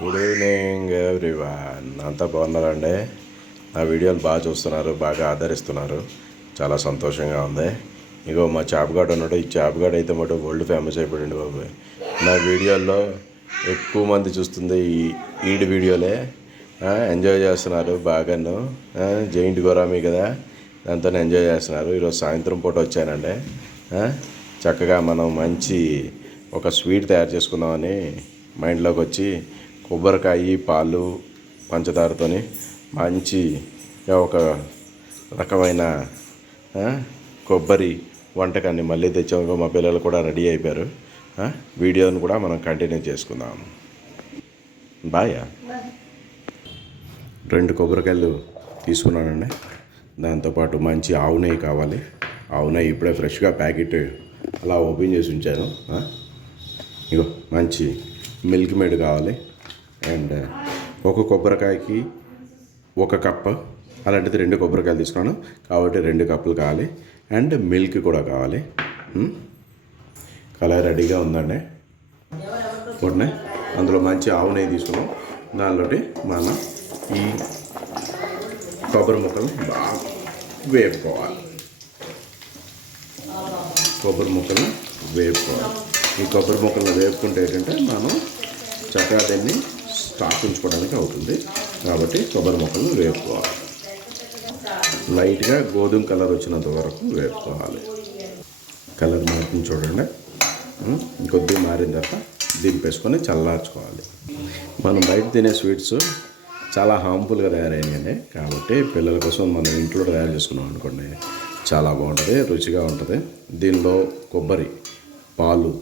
Good evening everyone. అంతా బాగున్నారండి? నా వీడియోలు బాగా చూస్తున్నారు, బాగా ఆదరిస్తున్నారు. చాలా సంతోషంగా ఉంది. ఇగో మా చాపగాడు ఉన్నాడు. ఈ చాపగాడు అయితే మటు వరల్డ్ ఫేమస్ అయిపోయాడు బాబు. నా వీడియోల్లో ఎక్కువ మంది చూస్తుంది ఈడి వీడియోలే. ఎంజాయ్ చేస్తున్నారు బాగాను. జైంట్ గోరామీ కదా, దాంతో ఎంజాయ్ చేస్తున్నారు. ఈరోజు సాయంత్రం పూట వచ్చానండి. చక్కగా మనం మంచి ఒక స్వీట్ తయారు చేసుకుందామని మైండ్లోకి వచ్చి కొబ్బరికాయ, పాలు, పంచదారతోని మంచి ఒక రకమైన కొబ్బరి వంటకాన్ని మళ్ళీ తెచ్చాము. మా పిల్లలు కూడా రెడీ అయిపోయారు. వీడియోని కూడా మనం కంటిన్యూ చేసుకుందాం. బాయ్. 2 కొబ్బరికాయలు తీసుకున్నానండి. దాంతోపాటు మంచి ఆవు నెయ్యి కావాలి. ఆవు నెయ్యి ఇప్పుడే ఫ్రెష్గా ప్యాకెట్ అలా ఓపెన్ చేసి ఉంచాను. ఇగో మంచి మిల్క్ మేడ్ కావాలి. అండ్ ఒక కొబ్బరికాయకి 1 కప్పు, అలాంటిది 2 కొబ్బరికాయలు తీసుకున్నాను కాబట్టి 2 కప్పులు కావాలి. అండ్ మిల్క్ కూడా కావాలి. కలర్ రెడీగా ఉందండి. కొట్టినాయి. అందులో మంచి ఆవు నెయ్యి తీసుకున్నాం. దానిలోటి మనం ఈ కొబ్బరి ముక్కలు బాగా వేపుకోవాలి. ఈ కొబ్బరి ముక్కలను వేపుకుంటే ఏంటంటే మనం చక్కగా దాన్ని స్టాక్ ఉంచుకోవడానికి అవుతుంది. కాబట్టి కొబ్బరి ముక్కలను వేపుకోవాలి. లైట్గా గోధుమ కలర్ వచ్చినంత వరకు వేపుకోవాలి. కలర్ మారుతుంది చూడండి. కొద్దిగా మారిన తర్వాత దింపేసుకొని చల్లార్చుకోవాలి. మనం బయట తినే స్వీట్స్ చాలా హార్మ్ఫుల్గా తయారైనాయండి. కాబట్టి పిల్లల కోసం మనం ఇంట్లో తయారు చేసుకున్నాం అనుకోండి, చాలా బాగుంటుంది, రుచిగా ఉంటుంది. దీనిలో కొబ్బరి, పాలు,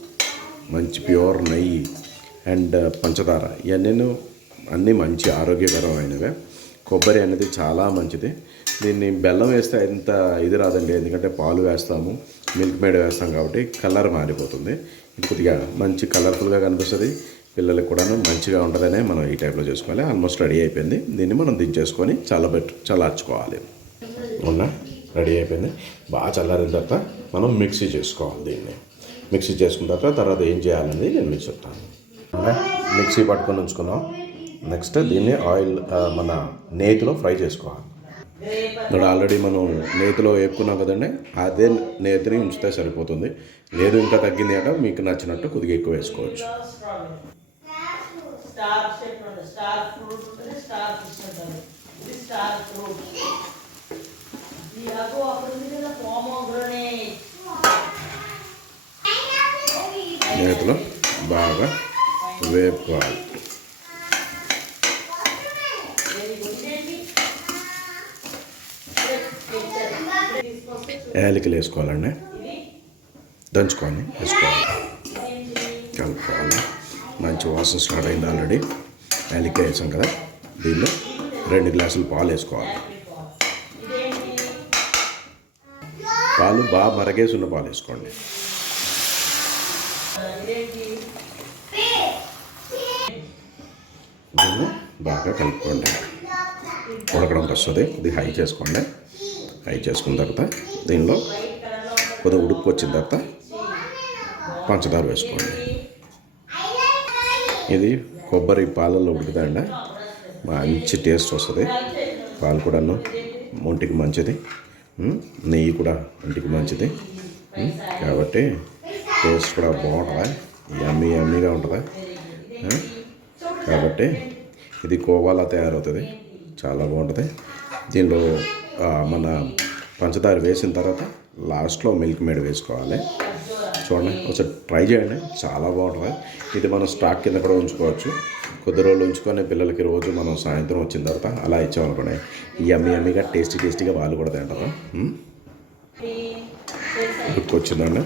మంచి ప్యూర్ నెయ్యి అండ్ పంచదార ఇవన్నీ అన్నీ మంచి ఆరోగ్యకరమైనవే. కొబ్బరి అనేది చాలా మంచిది. దీన్ని బెల్లం వేస్తే ఎంత ఇది రాదండి, ఎందుకంటే పాలు వేస్తాము, మిల్క్ మేడ్ వేస్తాం కాబట్టి కలర్ మారిపోతుంది. ఇది కొద్దిగా మంచి కలర్ఫుల్గా కనిపిస్తుంది. పిల్లలకు కూడా మంచిగా ఉంటుందనే మనం ఈ టైప్లో చేసుకోవాలి. ఆల్మోస్ట్ రెడీ అయిపోయింది. దీన్ని మనం దించేసుకొని చల్లార్చుకోవాలి. అవునా, రెడీ అయిపోయింది. బాగా చల్లారిన తర్వాత మనం మిక్సీ చేసుకోవాలి. దీన్ని మిక్సీ చేసుకున్న తర్వాత ఏం చేయాలని నేను మీకు చెప్తాను. మిక్సీ పట్టుకొని ఉంచుకున్నాం. నెక్స్ట్ దీన్ని ఆయిల్ మన నేతిలో ఫ్రై చేసుకోవాలి. ఇక్కడ ఆల్రెడీ మనం నేతిలో వేపుకున్నాం కదండి, అదే నేతిని ఉంచితే సరిపోతుంది. లేదు ఇంకా తగ్గింది అంటే మీకు నచ్చినట్టు కొద్దిగా ఎక్కువ వేసుకోవచ్చు. నేతిలో బాగా వేపుకోవాలి. యాలకులు వేసుకోవాలండి, దంచుకొని వేసుకోవాలి, కలుపుకోవాలి. మంచి వాసన స్టార్ట్ అయింది. ఆల్రెడీ యాలక్కాయ వేసాం కదా. దీనిలో 2 గ్లాసులు పాలు వేసుకోవాలి. పాలు బాగా మరగేసి ఉన్న పాలు వేసుకోండి. దీన్ని బాగా కలుపుకోండి. ఉడకడం వస్తుంది. ఇది హై చేసుకోండి. హై చేసుకున్న తర్వాత దీనిలో కొద్దిగా ఉడుకు వచ్చిన తర్వాత పంచదార వేసుకోండి. ఇది కొబ్బరి పాలల్లో ఉడుకుతాయండి, మంచి టేస్ట్ వస్తుంది. పాలు కూడాను ఒంటికి మంచిది, నెయ్యి కూడా ఒంటికి మంచిది. కాబట్టి టేస్ట్ కూడా బాగుంటుంది, యమ్మీగా ఉంటుంది. కాబట్టి ఇది కోవాలా తయారవుతుంది, చాలా బాగుంటుంది. దీనిలో మన పంచదార వేసిన తర్వాత లాస్ట్లో మిల్క్ మేడ్ వేసుకోవాలి. చూడండి, ఒకసారి ట్రై చేయండి, చాలా బాగుంటుంది. ఇది మనం స్టాక్ కింద కూడా ఉంచుకోవచ్చు. కొద్ది రోజులు ఉంచుకొని పిల్లలకి రోజు మనం సాయంత్రం వచ్చిన తర్వాత అలా ఇచ్చామనుకోండి, యమ్మీగా టేస్టీగా వాళ్ళు కూడా తింటారు. ఉడుకొచ్చిందండి,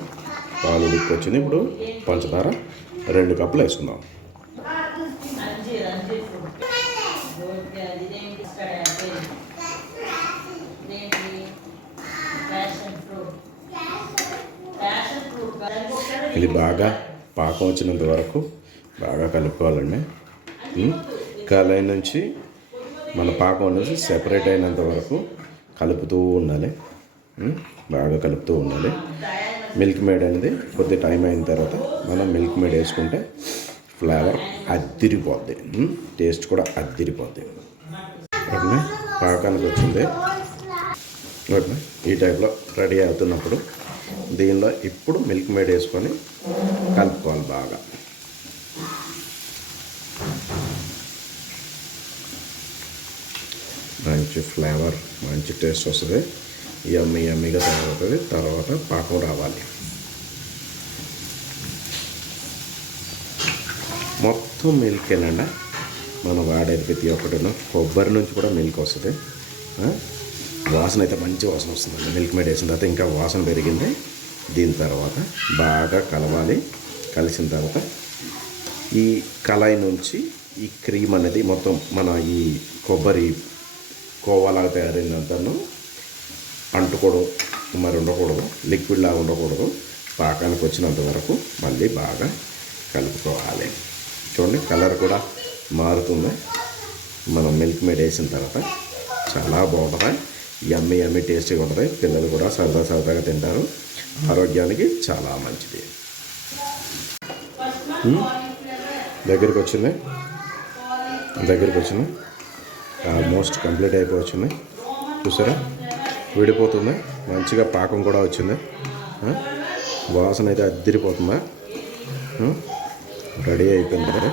పాలు ఉడుకొచ్చింది. ఇప్పుడు పంచదార 2 కప్పులు వేసుకుందాం. ఇది బాగా పాకం వచ్చినంత వరకు బాగా కలుపుకోవాలండి. కళాయి నుంచి మన పాకం అనేది సెపరేట్ అయినంత వరకు కలుపుతూ ఉండాలి. బాగా కలుపుతూ ఉండాలి. మిల్క్ మేడ్ అనేది కొద్ది టైం అయిన తర్వాత మనం మిల్క్ మేడ్ వేసుకుంటే ఫ్లేవర్ అద్దిరిపోద్ది, టేస్ట్ కూడా అద్దిరిపోద్ది. ఓకేనా, పాకానికి వచ్చింది. ఓకేనా, ఈ టైప్లో రెడీ అవుతున్నప్పుడు దీనిలో ఇప్పుడు మిల్క్ మేడ్ వేసుకొని కలుపుకోవాలి బాగా. మంచి ఫ్లేవర్, మంచి టేస్ట్ వస్తుంది, యమ్మీగా తయారవుతుంది. తర్వాత పాకం రావాలి. మొత్తం మిల్క్ ఏనండి మనం వాడేది ప్రతి ఒక్కటిను. కొబ్బరి నుంచి కూడా మిల్క్ వస్తుంది. వాసన అయితే మంచి వాసన వస్తుందండి. మిల్క్ మేడ్ వేసిన తర్వాత ఇంకా వాసన పెరిగింది. దీని తర్వాత బాగా కలవాలి. కలిసిన తర్వాత ఈ కళాయి నుంచి ఈ క్రీమ్ అనేది మొత్తం మన ఈ కొబ్బరి కోవాలాగా తయారైనంతను అంటుకోవడం మరి ఉండకూడదు, లిక్విడ్ లాగా ఉండకూడదు. పాకానికి వచ్చినంత వరకు మళ్ళీ బాగా కలుపుకోవాలి. చూడండి, కలర్ కూడా మారుతుంది మనం మిల్క్ మేడ్ వేసిన తర్వాత. చాలా బాగుంటుంది, యమ్మీ టేస్టీగా ఉంటుంది. పిల్లలు కూడా సరదాగా తింటారు. ఆరోగ్యానికి చాలా మంచిది. దగ్గరికి వచ్చింది ఆల్మోస్ట్ కంప్లీట్ అయిపోవచ్చింది. చూసారా, విడిపోతుంది. మంచిగా పాకం కూడా వచ్చింది. వాసన అయితే అద్దిరిపోతుందా. రెడీ అయిపోయింది కదా.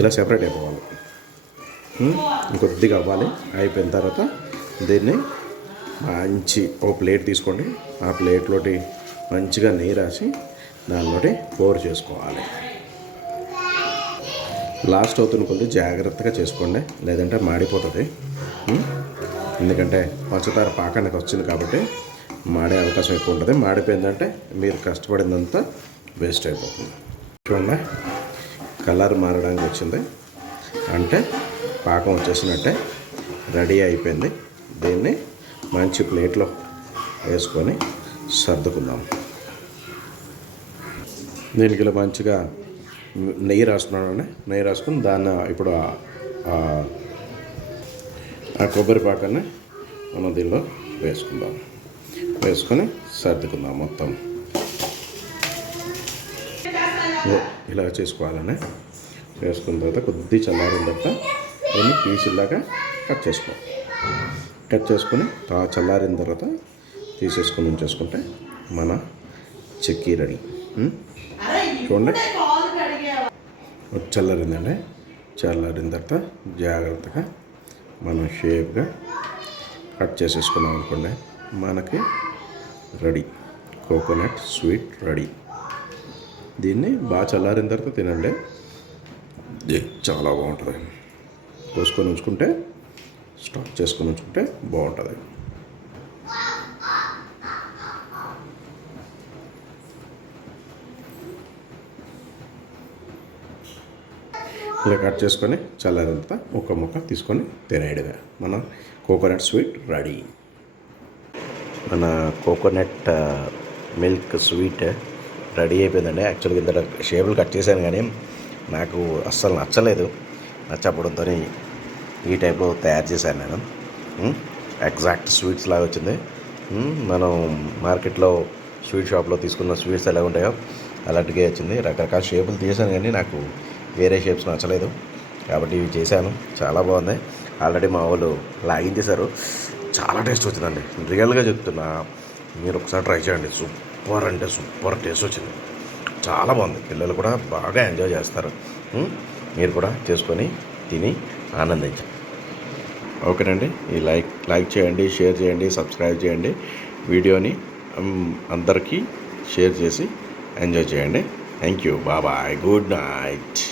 ఇలా సెపరేట్ అయిపోవాలి. ఇంకొద్దిగా అవ్వాలి. అయిపోయిన తర్వాత దీన్ని మంచి ఓ ప్లేట్ తీసుకోండి. ఆ ప్లేట్లోటి మంచిగా నెయ్యి రాసి దానిలోటి పోర్ చేసుకోవాలి. లాస్ట్ అవుతున్న కొద్ది జాగ్రత్తగా చేసుకోండి, లేదంటే మాడిపోతుంది. ఎందుకంటే పంచదార పాకానికి వచ్చింది కాబట్టి మాడే అవకాశం ఎక్కువ ఉంటుంది. మాడిపోయిందంటే మీరు కష్టపడిందంతా వేస్ట్ అయిపోతుంది. చూడండి, కలర్ మారడానికి వచ్చింది అంటే పాకం వచ్చేసినట్టే, రెడీ అయిపోయింది. దీన్ని మంచి ప్లేట్లో వేసుకొని సర్దుకుందాం. దీనికి ఇలా మంచిగా నెయ్యి రాసుకున్నానండి. నెయ్యి రాసుకుని దాన్ని ఇప్పుడు ఆ కొబ్బరి పాకాన్ని మనం దీనిలో వేసుకుందాం. వేసుకొని సర్దుకుందాం మొత్తం. ఇలా చేసుకోవాలని వేసుకున్న తర్వాత కొద్ది చల్లారిన తర్వాత దీన్ని పీసులాగా కట్ చేసుకొని చల్లారిన తర్వాత తీసేసుకొని ఉంచేసుకుంటే మన చెక్కీ రెడీ. చూడండి, చల్లారిందండి. చల్లారిన తర్వాత జాగ్రత్తగా మనం షేప్గా కట్ చేసేసుకున్నాం అనుకోండి, మనకి రెడీ కోకోనట్ స్వీట్ రెడీ. దీన్ని బాగా చల్లారిన తర్వాత తినండి, చాలా బాగుంటుంది. కోసుకొని ఉంచుకుంటే, స్టాక్ చేసుకొని ఉంచుకుంటే బాగుంటుంది. ఇలా కట్ చేసుకొని చల్లారిన తర్వాత ఒక ముక్క తీసుకొని తినేయడమే. మన కోకోనట్ స్వీట్ రెడీ. మన కోకోనట్ మిల్క్ స్వీట్ రెడీ అయిపోయిందండి. యాక్చువల్గా ఇంత షేపులు కట్ చేశాను కానీ నాకు అస్సలు నచ్చకపోవడంతో ఈ టైప్లో తయారు చేశాను నేను. ఎగ్జాక్ట్ స్వీట్స్ లాగా వచ్చింది. మనం మార్కెట్లో స్వీట్ షాప్లో తీసుకున్న స్వీట్స్ ఎలా ఉంటాయో అలాంటిగా వచ్చింది. రకరకాల షేపులు తీసాను కానీ నాకు వేరే షేప్స్ నచ్చలేదు కాబట్టి ఇవి చేశాను. చాలా బాగుంది. ఆల్రెడీ మా వాళ్ళు లాగించేశారు. చాలా టేస్ట్ వచ్చిందండి. రియల్గా చెప్తున్నా, మీరు ఒకసారి ట్రై చేయండి. సూపర్ అంటే సూపర్ టేస్ట్ వచ్చింది. చాలా బాగుంది. పిల్లలు కూడా బాగా ఎంజాయ్ చేస్తారు. మీరు కూడా చేసుకొని తిని ఆనందించండి. ఓకేనండి, ఈ లైక్ చేయండి, షేర్ చేయండి, సబ్స్క్రైబ్ చేయండి. వీడియోని అందరికీ షేర్ చేసి ఎంజాయ్ చేయండి. Thank you. Bye. Good night.